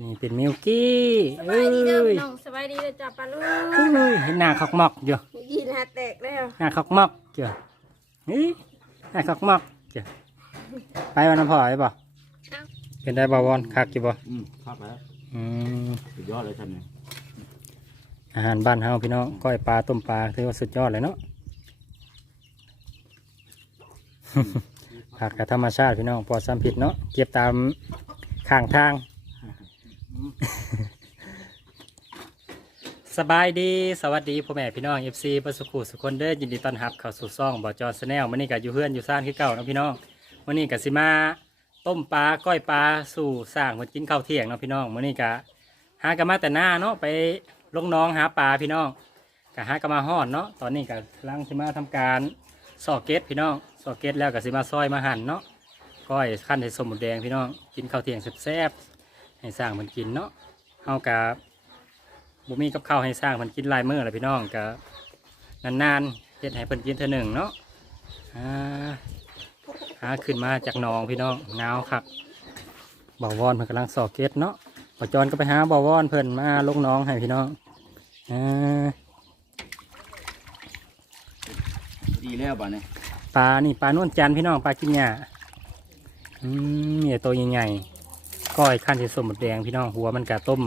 นี่เป็นมิลกี้สเอ้บายดีเด้อพี่ยน้องสบายดีเด้อจ้าปลาลูกเอ้ยเห็นหน้าขอกมอกอยู่ยีนหาแตกแล้วหน้าขอกมอกเจ้ะเฮ้ยหน้าขอกมอกเจ้ะไปวันน้ำพอไอ้บ่เป็นได้บ่วอนคักอยู่บ่อืมครับแล้วอืมสุดยอดเลยท่านเนี่ยอาหารบ้านเฮาพี่น้องก้อยปลาต้มปลาถือว่าสุดยอดเลยเนาะ ผักกับธรรมชาติพี่น้องปลอดสารพิษเนาะเก็บตามข้างทาง สบายดีสวัสดีพ่อแม่พี่น้องเอฟซีประสุขุสุคนเด้อยินดีต้อนรับเข้าสู่ซ่องบ่อจอสแนลมื้อนี้ก็อยู่เฮือนอยู่ซ่านคือเก่าเนาะพี่น้องมื้อนี้ก็สิมาต้มปลาก้อยปลาสู่สร้างคนกินข้าวเที่ยงเนาะพี่น้องมื้อนี้ก็หากันมาแต่หน้าเนาะไปลงน้องหาปลาพี่น้องก็หากันมาฮอดเนาะตอนนี้ก็กำลังสิมาทำการซอเกตพี่น้องซอเกตแล้วก็สิมาซอยมาหั่นเนาะก้อยขั้นให้สมหมูแดงพี่น้องกินข้าวเที่ยงแซ่บ ให้สร้างมันกินเนาะเฮากับบุมีกับข้าวให้สร้างเพิ่นกินหลายมื้อแหละพี่น้องก็นานๆเฮ็ดให้เพิ่นกินเท่อหนึ่งเนาะอ่าหาขึ้นมาจากหนองพี่น้องหนาวครับบ่าววอนเพิ่นกำลังสอกเก็ตเนาะบ่าวจอนก็ไปหาบ่าววอนเพิ่นมาลงหน้องให้พี่น้องอ่าดีแล้วบ้านี้ปลานี่ปลานวลจันทร์พี่น้องปลากินหญ้าอืมนี่ตัวใหญ่ๆ ก้อยขั้นที่สมหมดแดงพี่น้องหัวมันกะต้ม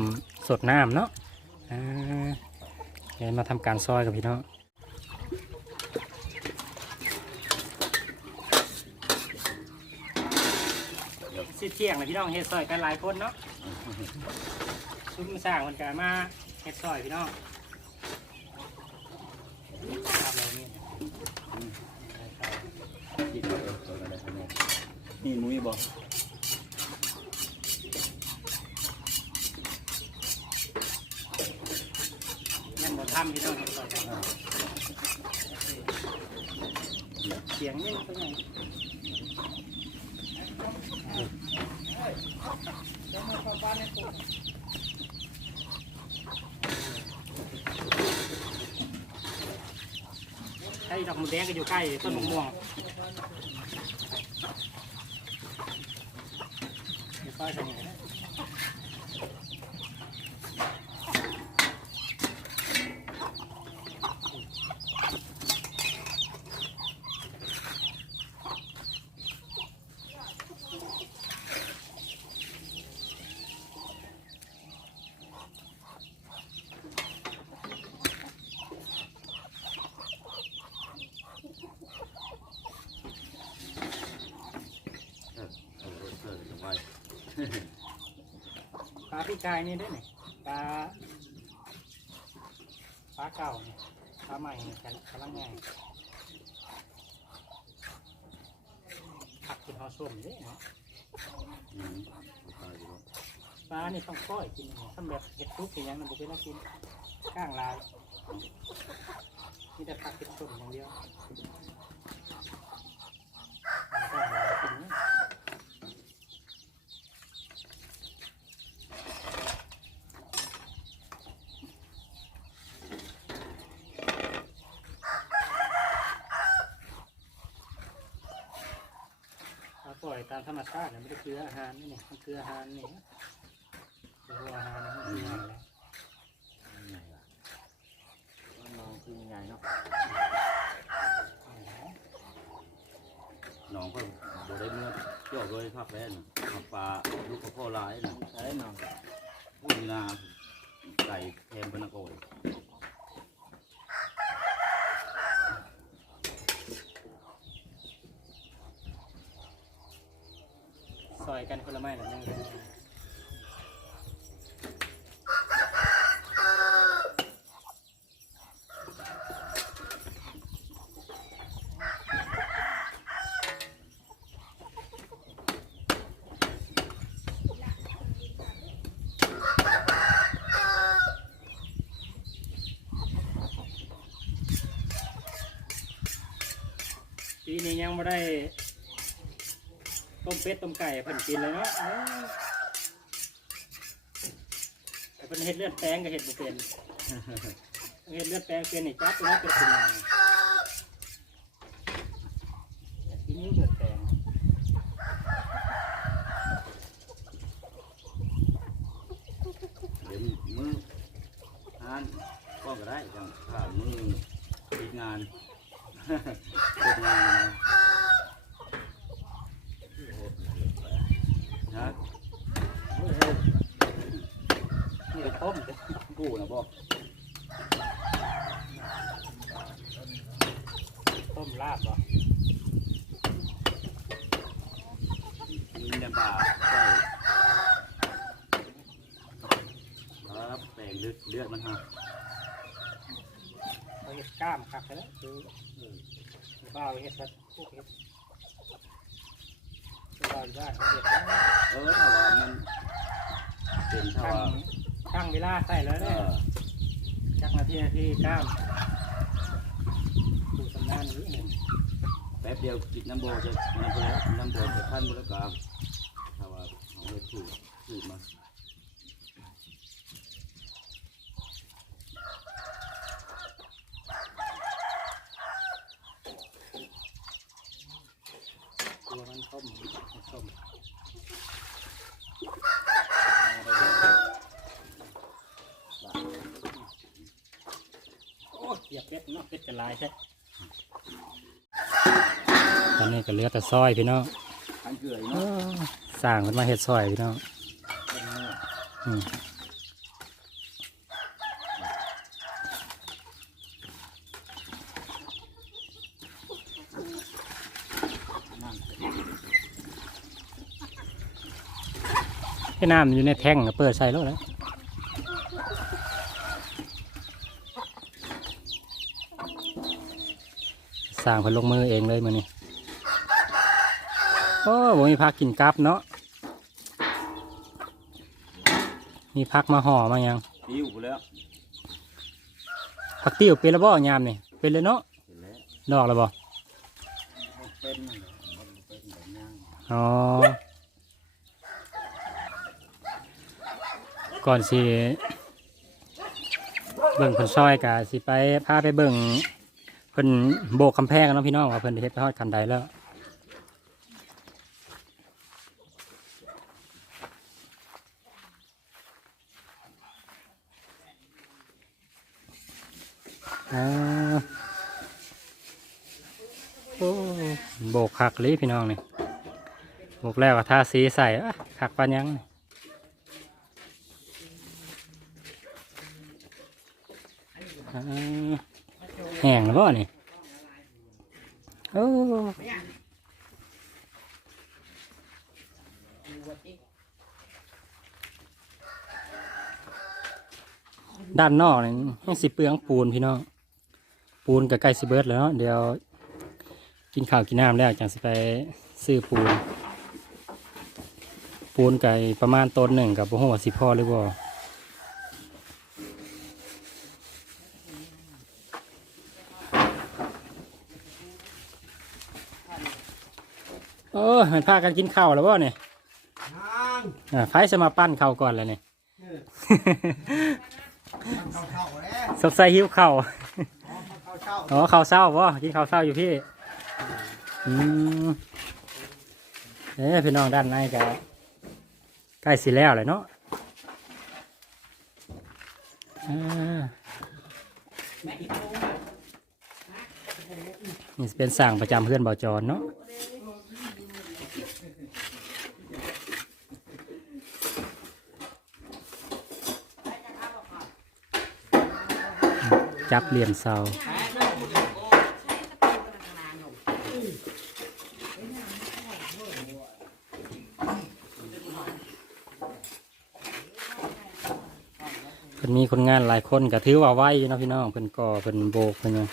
สดน้ำเนาะเดี๋ยวมาทำการซอยกับพี่น้องสิเที่ยงเลยพี่น้องเฮ็ดซอยกันหลายคนเนาะซุ้มสร้างมันกันมาเฮ็ดซอยพี่น้องนี่คิดว่าเออตัวอะไรท่านเนี่ยนี่มุ้ยบอก ยันบ่ทำพี่น้องเฮ็ดซอนเสียงนี่เป็นไงไอ้ดอกมูแดงก็อยู่ใกล้ต้นมะม่วงเดี๋ยวซอยใส่นี่นะ เออเออเออจะไว้ ปลา พี่กายนี่ด้วยนี่ปลาปลาเก่านี่ปลาใหม่นี่กำลังง่ายผักกินหอส้มเด้เนาะอืมตายอยู่แล้วปลานี่ต้องก้อยกินทำแบบเห็ดทุกอย่างนั้นบุเป็นนักกินก้างลายมีแต่ผักเห็ดส้มอย่างเดียวปลาก้างลายกินนะปลาปล่อยตามธรรม ชาติเนี่ยไม่ได้คืออาหารนี่เนี่ยมันเกลืออาหารนี่นะเกลืออาหารมันเกลืออะไรใหญ่ละน้องคือใหญ่เนาะน้องก็บ่ได้เมื่อเที่ยวเลยภาคแรกน่ะเอาปลาลูกกระโพดลายน่ะใช่น้องพูดนาไก่แทมเป็นนักโอย ซอยกันคนละ ไม้ละมือปีนี้ยังไม่ได้ ต้มเป็ดต้มไก่เพิ่นกินเลยเนาะเอ้เพิ่นเห็ดเลือดแปงกับเห็ดบ่เป็นเห็ดเลือดแปงเป็นนี่จับแล้วเป็นสิหยังกินเลือดแปงเดี๋ยวมืองานก็ได้จังถ้ามือปิดงานปิดงาน ต้มเด้อกู้นะบอกต้มลาบบ่มีน้ำปลาใส่ครับแต่งเลือดเลือดมันหักเอาเห็ดกล้ามคักแล้วคือบ้าวเห็ดสัตว์พวกเห็ดบ้าวอยู่บ้านเขาเห็ดแล้วเออถ้าว่ามันเป็นถ้าตั้งว่า ตั้งเวลาใส่แล้วเอเนี่ยอจักนาทีนาทีกล้ามดูสำนานนี้หนึ่งแป๊บเดียวกินน้ำโบจะน้ำโบน้ำโบจะขั้นบุรกรรมถ้าว่าเอาไปถูกถูกมา ตัวมันต้มต้มโอ้ยเหยียบเป็ดเนาะเป็ด จะลายใช่ตอนนี้ก็เหลือแต่ซอยพี่น้องขันเกลือเอเนาะอสร้างขึ้นมาเฮ็ดซอยพี่น้องอืมให้น้ำอยู่ในแท่งก็เปิดใส่แล้วแล้ว สร้างเพิ่นลงมือเองเลยมื้อนี้โอ้ผมมีพักกินกับเนาะมีพักมาห่อมายังติ้วไปแล้วผักติ้วเป็นแล้วบ่ยามนี่เป็นเลยเนาะเสร็จแล้วดอกแล้วบ่เป็นนั่นแหละมันเป็นแบบย่างอ๋อก่อนสิเบิ่งเพิ่นซอยกะสิไปพาไปเบิ่ง เพิ่นโบกคำแพงกันเนาะพี่น้องว่าเพิ่นได้เฮ็ดไปฮอดคันใดแล้วอ่าโอ้โบกคักเลยพี่น้องนี่โบกแล้วก็ทาสีใส่อะคักปานยังนี่อ่า แห้งแล้วบ่นี่โอ้ด้านนอกนี่ยังสิเปลืองปูนพี่น้องปูนกับใกล้สิเบิร์ดแล้วเนาะเดี๋ยว กินข้าวกินน้ำแล้วจังสิไปซื้อปูน ปูนไก่ประมาณต้นหนึ่งกับพวกหัวสิพ่อหรือบ่ โอ้ยมันพากันกินข้าวแล้วบ่เนี่ยอ่าไฟจะมาปั้นข้าวก่อนเลยเนี่ยเข้าเข้าแล้วสงสัยหิวข้าวเข้าเข้าอ๋อข้าวเศร้าป่ะกินข้าวเศร้าอยู่พี่อืมเอ้พี่น้องด้านในก็ใกล้สิแล้วเลยเนาะอ่านี่เป็นสั่งประจำเพื่อนบ่าวจรเนาะ จับเหลี่ยมเสาเพิ่นมีคนงานหลายคนก็ถือว่าไหวอยู่เนาะพี่น้องเพิ่นก่อเพิ่นโบกเพิ่นยัง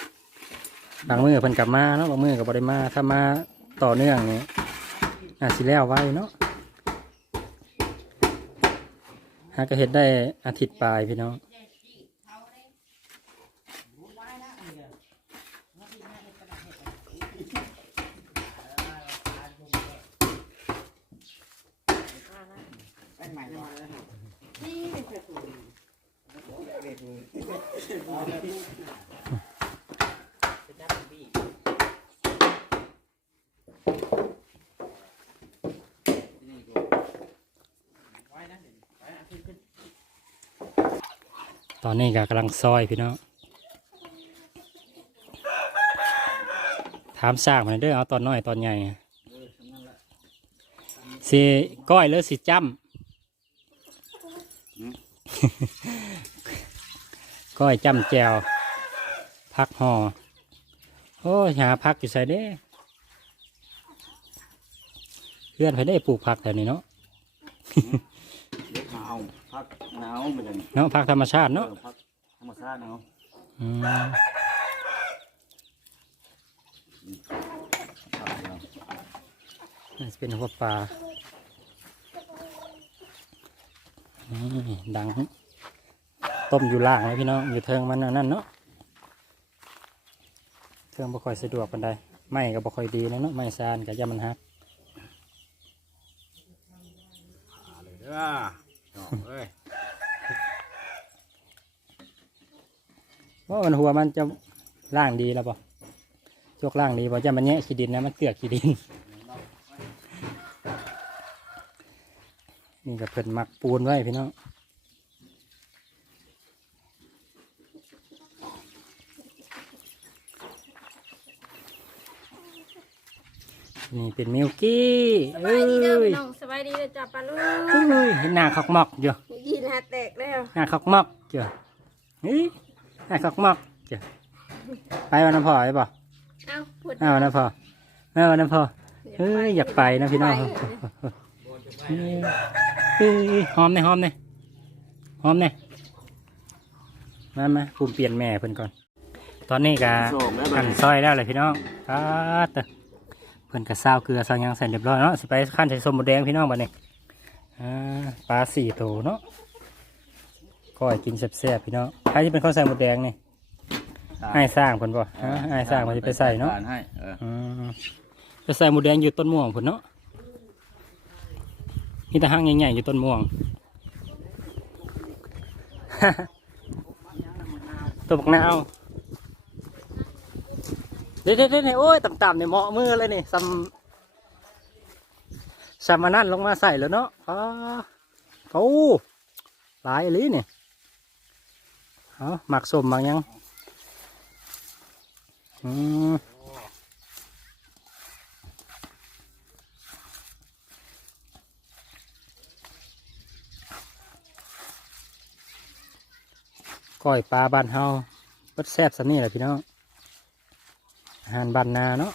บางมือเพิ่นกลับมาเนาะบางมือก็บ่ได้มาถ้ามาต่อเนื่องนี่อาจสิแล้วไว้เนาะหาก็เฮ็ดได้อาทิตย์ปลายพี่น้อง ตอนนี้ก็กำลังซอยพี่เนาะงถามสร้างมันเด้อเอาตอนน้อยตอนใหญ่สิก้อยเลือสิจ้ำ ก้อยจ้ำแจวพักห่อโอ้ยหาพักอยู่ใส่เด้เพื่อนไปได้ปลูกผักแถวนี้เนาะเด็กหนาวพักหนาวมันจะเนาะผักธรรมชาติเนาะออพักธรรมชาติเนาะอืมพักเนาะนี่สิเป็นหัวปลานี่ ดัง ต้มอยู่ล่างเลยพี่น้องอยู่เทิงมันอันนั่นเนาะเทิงบ่ค่อยสะดวกปานใดไม่ก็บ่ค่อยดีนะเนาะไม่ซานกับยามันฮักเลยเด้อน้องเอ้ยว่ามันหัวมันจะล่างดีแล้วป่จกล่างดีป่จะมันแยะขี้ดินนะมันเกลือกขี้ดิน นี่ก็เพิ่นหมักปูนไว้พี่น้องนี่เป็นมิลกี้สเอ้บายยดีเด้อเอ้พี่ยน้องสบายดีเลยจ้าปลาลูกเห็นหน้าขอกมอกอยู่ยีนหาแตกแล้วหน้าขอกมอกเจ้ะเฮ้ยหน้าขอกมอกเจ้ะไปวันน้ำพอไปป่ะเอ้าพูดเอาวันน้ำพอเอาวันน้ำพอเฮ้ยอยากไปนะพี่น้องเฮ้ยเฮ้ย หอมเนี่ยหอมเนี่ยหอมเนี่ยมามาภูมิเปลี่ยนแม่เพิ่นก่อน ตอนนี้กะโศกแล้วหั่นซอยแล้วเลยพี่น้องครับเพิ่นกะซาวเกลือซาวหยังใส่เรียบร้อยเนาะสิไปขั้นใส่ส้มหมูแดงพี่น้องบัดนี้อ่าปลาสี่ตัวเนาะก้อยกินแซ่บๆพี่น้องใครที่เป็นข้าวใส่หมูแดงนี่ให้สร้างเพิ่นบ่ฮะให้สร้างเพิ่นสิไปใส่เนาะให้เอออืมไปใส่หมูแดงอยู่ต้นม่วงพุ่นเนาะ มีแต่ห้างใหญ่ๆอยู่ต้นม่วง ตัวบักนาวเด็ดเด็ดเด็ดโอ้ยต่ำๆเนี่ยเหมาะมือเลยนี่ซัมซัมมานั่นลงมาใส่แล้วเนาะอ๋อโอ้หลายอีหลีนี่เอาหมักสมบางยังอืม ก้อยปลาบ้านเฮาเปิดแซ่บสันนี่แหละพี่น้องอาหารบ้านนาเนาะ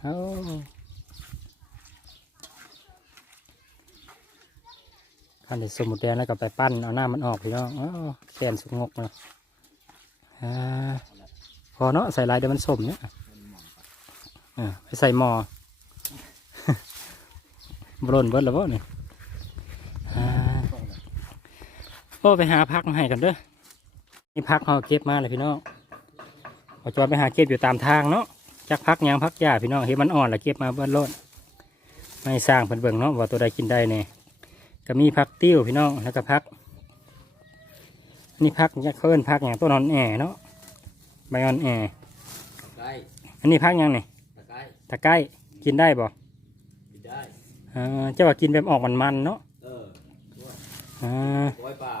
เอาขันเด็ดสมุดแดงแล้วก็ไปปั้นเอาหน้ามันออกพี่น้องอ้าแขนสุกงกเนาะพอเนาะใส่ลายเดี๋ยวมันสมเนี่ยอ่าไปใส่หม้อ บรนเบิดแล้วบ่เนี่ยอ่าโอ้ไปหาพักมาให้กันเด้อนี่พักเขาเก็บมาเลยพี่น้องเอาจอดไปหาเก็บอยู่ตามทางเนาะจักพักหยางพักหญ้าพี่น้องเห็นมันอ่อนแล้วเก็บมาเบิ้ลโลดไม่สร้างเพิ่นเบิ่งเนาะว่าตัวใดกินได้เนี่ยก็มีพักติ้วพี่น้องแล้วก็พักนี่พักยักเคินพักอย่างต้นนอนแอเนาะใบอ่อนแอใกล้อันนี้พักหยังนี่ตะไคร้ตะไคร้กินได้บ่กินได้ อ่าเจ้าว่ากินแบบออกมันๆเนาะเอออ่าปล่อยปลา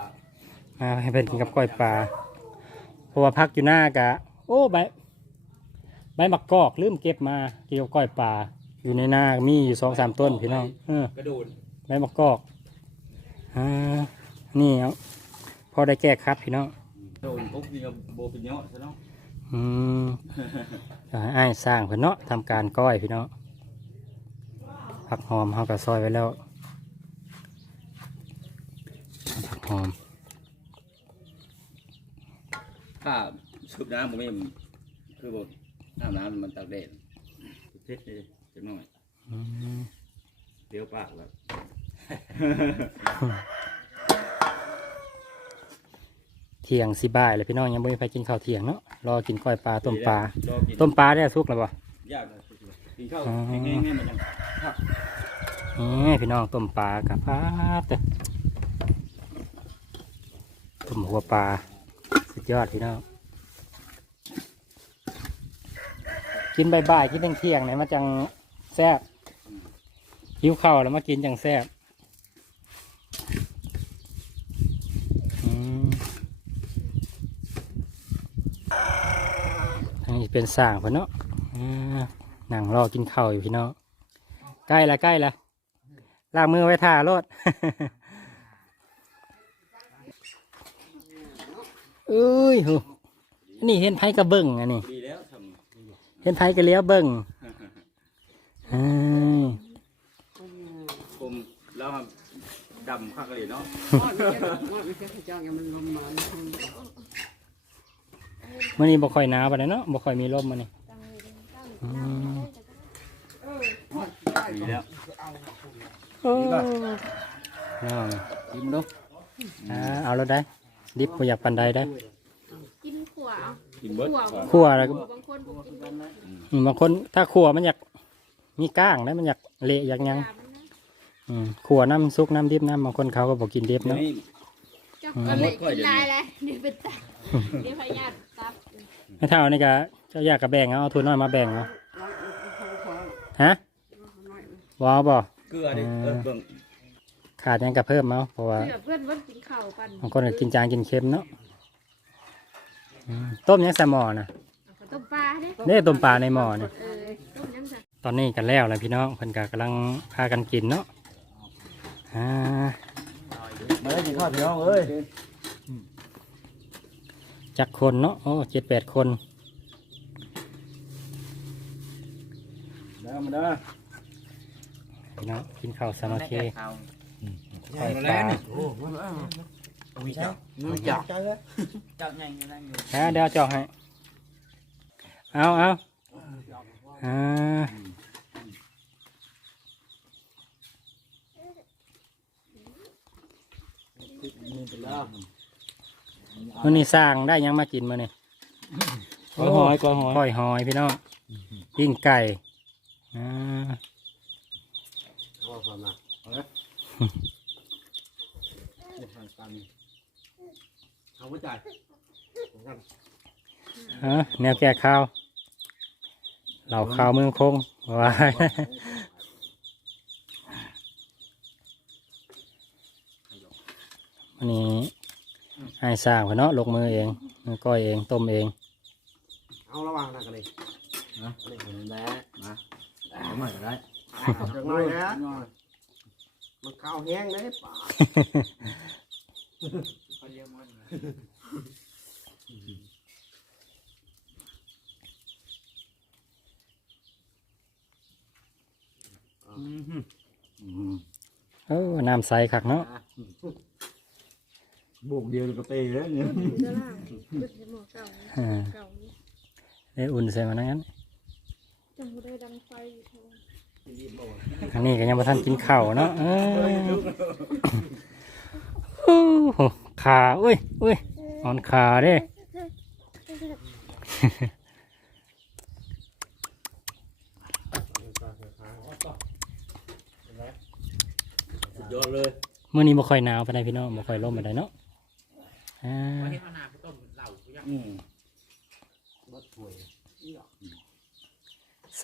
มาให้เพิ่นกินกับก้อยปลาเพราะว่าพักอยู่หน้ากะ โอ้ใบใบมักกอกลืมเก็บมาเกี่ยวกับก้อยปลาอยู่ในหน้ามีอยู่สองสามต้นพี่น้องเออกระโดดใบมักกอกอ่านี่เอาพอได้แก้คัดพี่น้องโดนปุ๊บนี่ก็โบเป็นยอดใช่เนาะอืม ก็ให้อ้ายสร้างเพิ่นเนาะทำการก้อยพี่น้อง ผักหอมเขาก็ซอยไว้แล้ว ผักหอมถ้าชุบน้ำผมไม่คือบอกน้ำน้ำมันตากแดดเผ็ดเลยจังหน่อยอืมเดี๋ยวปากแบบเที่ยงสิบ่ายเลยพี่น้องยังไม่มีใครกินข้าวเที่ยงเนาะรอกินก้อยปลาต้มปลารอกิน ต้มปลาได้สุกแล้วบ่ยากเลย กิข้าวแห้ๆเนี่ยนยังครับนี่พี่น้องต้มปลากับพาดเต้มหัวปลาสุดยอดพี่น้องกินใบ่ากินเที่ยงๆไหนมาจังแซ่บหิวข้าวแล้วมากินจังแซ่บทางนี้เป็นสร้างพะเนาะ นั่งรอกินข้าวอยู่พี่น้องใกล้ละใกล้ละล้างมือไว้ท่ารถเอ้ยโหนี่เห็นไผกระเบิ่งอันนี้ดีแล้วทเห็นไผกระเลี้ยวเบิ่งอ้ายำผมแล้วดำข้างเลยเนาะมื้อนี้บ่ค่อยหนาวปานใดเนาะบ่ค่อยมีลมมื้อนี้อืม ดีแล้วโอ้น้องยิ้มดูอ่าเอาแล้วได้ ดิบบ่อยากปานใดได้กินขวเอากินเบิดคั่วแล้วก็บางคนบอกกินกันนะอืมบางคนถ้าขัวมันอยากมีก้างแล้วมันอยากเละอยากหยังยามนะอืมขัวน้ำซุกน้ำดิบน้ำบางคนเขาก็บอกกินดิบเดี๋ยวเนาะ นี้เจ้าก็เลยกินลายเลยนี่เป็นตับนี่พยาธิตับไม่เท่านี่ก็ เจ้าอยากกับแบ่งเอาเอาทุนน้อยมาแบ่งเอาฮะวอบ่ เกลือดิเออเบิ่งขาดหยังกับเพิ่มเอาเพราะว่า เพื่อเพื่อนว่ากินข้าวปันบางคนก็กินจางกินเค็มเนาะอืมต้มยังใส่หม้อนะเอาข้าวต้มปลาเนี่ยนี่ต้มปลาในหม้อเนี่ยเออต้มยังไงตอนนี้กันแล้วแหละพี่น้องเพิ่นก็กำลังพากันกินเนาะอ่ามาได้กินข้าวพี่น้องเอ้ยจักคนเนาะโอ้เจ็ดแปดคน เด้อมาเด้อพี่น้องกินข้าวสามัคคีใช่มาแล้วนี่โอ้มีจับมีจับใจเลยจับใหญ่อยู่นั่นอยู่ฮะเดี๋ยวเอาจอกให้เอาเอาอ่ามื่อนี้สร้างได้หยังมากินมื่อนี้ก้อยหอยก้อยหอยก้อยหอยพี่น้องปิ้งไก่ อ่าว่าความนะเอาไว้จ่ายฮะแนวแก่ข้าวเหล่าข้าวเมืองคงว้ายวันนี้ให้สร้างพี่เนาะลงมือเองมือก้อยเองต้มเอง เอาระวังนะกันเลยนะเล่นคนนั้นแหละมา เอาใหม่ก็ได้จังหน่อยนะมันข้าวแห้งเลยป่าอืมเออน้ำใสคักเนาะบุกเดียวก็เตะแล้วเนี่ยเจ้าล่างเปิดหม้อเก่าอ่าเก่านี่ได้อุ่นใส่มานั่งั้น จังบ่ได้ดังไฟอยู่เท่าอันนี้ก็ยังมาทันกินข้าวเนาะเออโอ้โหขาอุ้ยอุ้ยอ่อนขาเด้ สุดยอดเลยมื่อนี้บ่ค่อยหนาวปานใดพี่น้องบ่ค่อยร่มปานใดเนาะอ่าอืม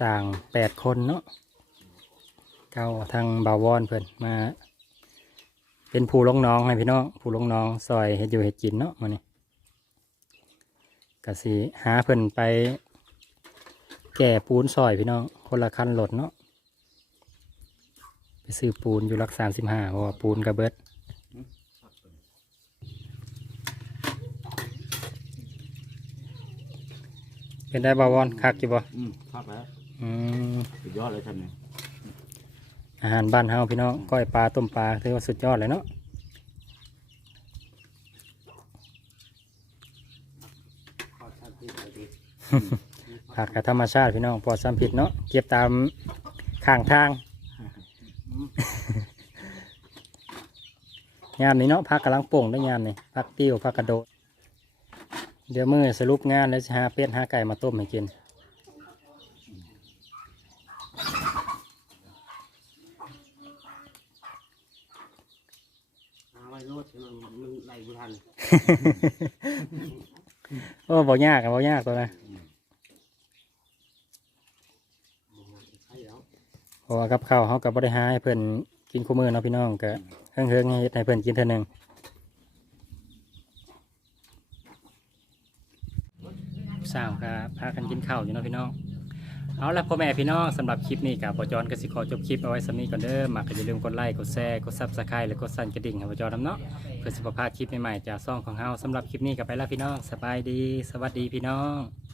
สร้างแปดคนเนาะเก้าทางบาวอนเพิ่อนมา เป็นผู้ลงน้องให้พี่น้องผู้ลงน้องซอยเฮ็ดอยู่เฮ็ดกินเนาะมื้อนี้ก็สิหาเพิ่อนไป แก่ปูนซอยพี่น้องคนละคันรถเนาะไปซื้อปูนอยู่รักสามสิบห้าเพราะว่าปูนกระเบิดเป็นได้บาวอนคักอยู่บ่อืมพักแล้ว อืมสุดยอดเลยท่านเนี่ยอาหารบ้านเฮาพี่น้องก้อยปลาต้มปลาถือว่าสุดยอดเลยเนาะผักกับธรรมชาติพี่น้องปลอดสารพิษเนาะเก็บตามข้างทางยามนี้เนาะพักกำลังโป่งได้ยามนี่พักติ้วพักกระโดด เดี๋ยวมือสรุปงานแล้วจะหาเป็ดหาไก่มาต้มให้กิน เอาไว้โลดมันมันไหลบุทันโอ้บ่ยากอะบ่ยากตัวนะใช่แล้วเพราะว่ากับข้าวเขากับบ่ได้หาให้เพิ่นกินคู่มือเนาะพี่น้องก็เฮิงเฮิงๆให้เฮ็ดให้เพิ่นกินเท่านึงส สาวก็พากันกินข้าวอยู่เนาะพี่น้อง เอาละพ่อแม่พี่น้องสำหรับคลิปนี้กับปอจอนกสิขอจบคลิปเอาไว้สำนี้ก่อนเด้อมักก็อย่าลืมกดไลค์กดแชร์กดซับสไครต์และกดสั่นกระดิ่งให้ปอจอนนำเนาะเพื่อสุขภาพคลิปใหม่ๆจากซ่องของเฮาสำหรับคลิปนี้กับไปละพี่น้องสบายดี สวัสดีพี่น้อง